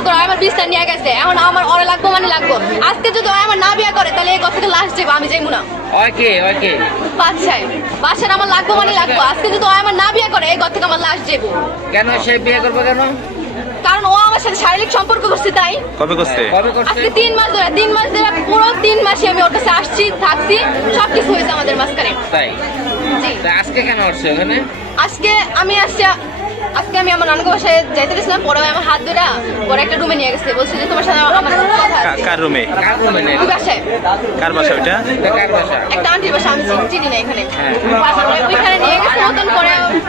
শুরু করে আমার বিছটা নিয়ে গেছে। এখন আমার ওরা লাগবো মানে লাগবো। আজকে যদি আমার না বিয়ে করে তাহলে এই কথা থেকে লাস্ট যাব আমি যাইবো না। ওকে ওকে। বাচ্চায় বাচ্চার আমার লাগবো মানে লাগবো। আজকে যদি আমার না বিয়ে করে এই কথা আমার লাস্ট যাব কেন সে বিয়ে করবে কেন? কারণ ও আমার সাথে শারীরিক সম্পর্ক করছে তাই। কবে করছে? আজকে তিন মাস ধরে তিন মাস ধরে পুরো তিন মাসে আমি ওর কাছে আসছি থাকছি। সব কিছু হয়েছে আমাদের মাঝখানে। তাই? আজকে কেন আসছে ওখানে? আজকে আমি আসছি আজকে আমি আমার নানকা বাসায় যাইতে গেছিলাম পরে আমার হাত ধরে পরে একটা রুমে নিয়ে গেছে। বলছে যে তোমার সাথে আমার কথা আছে। কার রুমে? কার ওই বাসায়। কার বাসা ওইটা? এটা কার বাসা? একটা আন্টির বাসা আমি চিনি- না এখানে। হ্যাঁ। ওইখানে নিয়ে গেছে নতুন করে আমার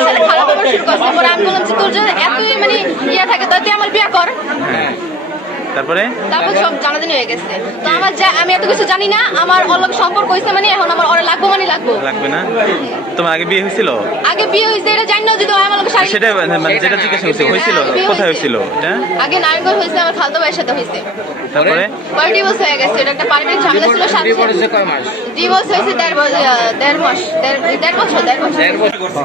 সাথে খারাপ শুরু করছে। পরে আমি বললাম যে তোর যদি এতই মানে ইয়ে থাকে তুই আমার বিয়ে কর হ্যাঁ তারপরে? তারপর সব জানাজানি হয়ে গেছে। তো আমার যা আমি এত কিছু জানি না আমার ওর সম্পর্ক হয়েছে মানে এখন আমার ওরা লাগবো মানে লাগবো। লাগবে না? তোমার আগে বিয়ে হয়েছিল? আগে বিয়ে হয়েছে এটা জানি না যদি আমার লগে শারীরিক সেটা মানে যেটা জিজ্ঞাসা করছি হয়েছিল? হ্যাঁ, কোথায় হয়েছে। হয়েছিল? এটা আগে নারায়ণগঞ্জ হয়েছে আমার খালতো ভাইয়ের সাথে হয়েছে। তারপরে? পরে ডিভোর্স হয়ে গেছে এটা একটা পারিবারিক ঝামেলা ছিল সাথে ডিভোর্সে কয় মাস? ডিভোর্স হয়েছে দেড় বছর দেড় মাস দেড় বছর দেড় বছর। দেড় বছর।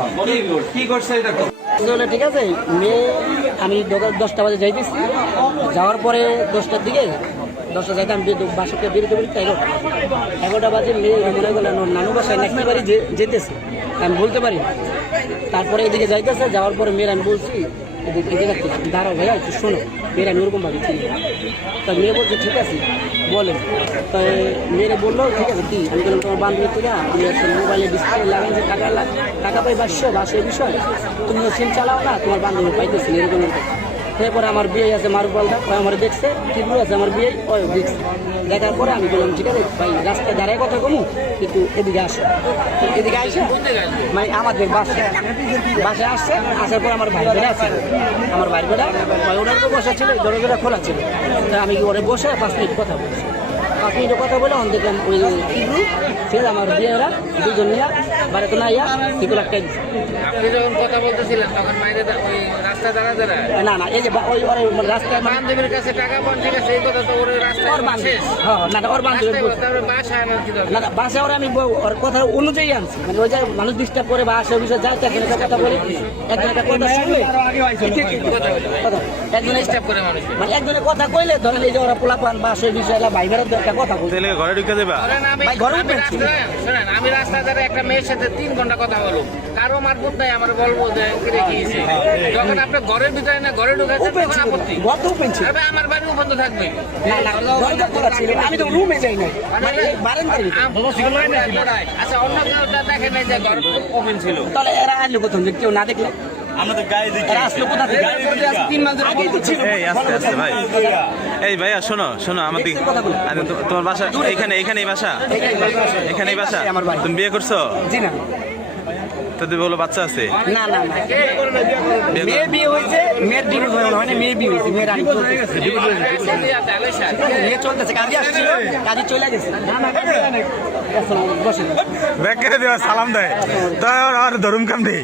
আসলে ঠিক আছে মেয়ে আমি দশটা বাজে যাইতেছি। যাওয়ার পরে দশটার দিকে, দশটা যাইতে আমি বের- বাসা থেকে বেরোতে বেরোতে এগারোটা এগারোটা বাজে, মেয়ে মনে করলেন নানু বাসায় নাকি বাড়ি যেতেছে। আমি বলতে পারি তারপরে এদিকে যাইতেছে, যাওয়ার পরে মেয়ের আমি বলছি দাঁড়াও ভাইয়া, একটু শোনো। মেয়েরা আমি ওরকম ভাবে চিনি। তা মেয়ে বলছে, ঠিক আছে, বলে। তাই মেয়েরা বলল, ঠিক আছে, কি? আমি বললাম, তোমার বান্ধবী থেকে আমি একটা মোবাইলে ডিসপ্লে লাগাই যে টাকা লাগ টাকা পাই বাসছো বাসের বিষয়। তুমি সিম চালাও না, তোমার বান্ধবী পাইতেছি এরকম। এরপরে আমার বিয়ে আছে মারুপালটা ওই আমার দেখছে টিবলু আছে আমার বিয়ে, ওই দেখছে। দেখার পরে আমি বললাম, ঠিক আছে, ভাই, রাস্তায় দাঁড়ায় কথা কমু, কিন্তু এদিকে আসো। এদিকে আসে মানে আমাদের বাসা বাসায় আসছে, আসার পর আমার ভাই বেড়া আছে। আমার ভাই বেড়া ওনার তো বসা ছিল, দরজাটা খোলা ছিল। তা আমি ওরে বসে পাঁচ মিনিট কথা বলছি। পাঁচ মিনিট কথা বলে অন দেখলাম ওই টিবলু সে আমার বিয়েরা দুজন নিয়ে বাড়িতে না ইয়া দিছে। আপনি যখন কথা বলতেছিলেন তখন বাইরে ওই রাস্তা দাঁড়া দাঁড়া। না না এই যে বা- ওই ওর রাস্তায় মানে বান্ধবীর কাছে টাকা পান ঠিক আছে এই কথা তো ওর রাস্তায় ওর বান্ধবী। হ্যাঁ না না ওর বান্ধবী তারপরে বাসায় আনার কি দরকার? না না বাসে ওরা আমি ওর কথা অনুযায়ী আনছি। মানে ওই যে মানুষ ডিস্টার্ব করে বা আসে বিষয়ে যায় একজন একটা কথা বলে। একজন একটা কথা শুনলে একজন ডিস্টার্ব করে মানুষকে। মানে একজনের কথা কইলে ধরেন এই যে ওরা পোলা পান বা সেই বিষয়ে এলা ভাই একটা কথা বলছে। তাহলে ঘরে ঢুকে আমি ঘরে আমি রাস্তায় আমি রাস্তায় একটা মেয়ের সাথে তিন ঘণ্টা কথা বলব কারও মারফত নাই আমার বলব যে কিরে যখন আপনি ঘরের ভিতরে না ঘরে ঢুকেছেন তখন আপত্তি। আমার বাড়ি তো থাকবে না না আমি তো রুমে যাই নাই। মানে আচ্ছা অন্য কেউ দেখে নাই যে ঘর ওপেন ছিল। তাহলে এরা আসলো কোথাও কেউ না দেখলে? এরা আসলো কোথা থেকে? এই আস্তে আস্তে ভাই। এই ভাইয়া শোনো শোনো আমার দিকে তো- তোমার বাসা এখানে এখানেই বাসা? এখানেই বাসা। তুমি বিয়ে করছ? জি না। তো তুমি বলো বাচ্চা আছে? না না না। মেয়ে বিয়ে হয়েছে মেয়ের ডিভোর্স হয় না মেয়ে বিয়ে হয়েছে মেয়ের আগে মেয়ে চলতেছে কাজে আসছিল কাজে চলে গেছে। আসসালামু আলাইকুম, বসেন ব্যাগ কেটে দেওয়া সালাম দেয়। তো আর ধরুম কাম দেই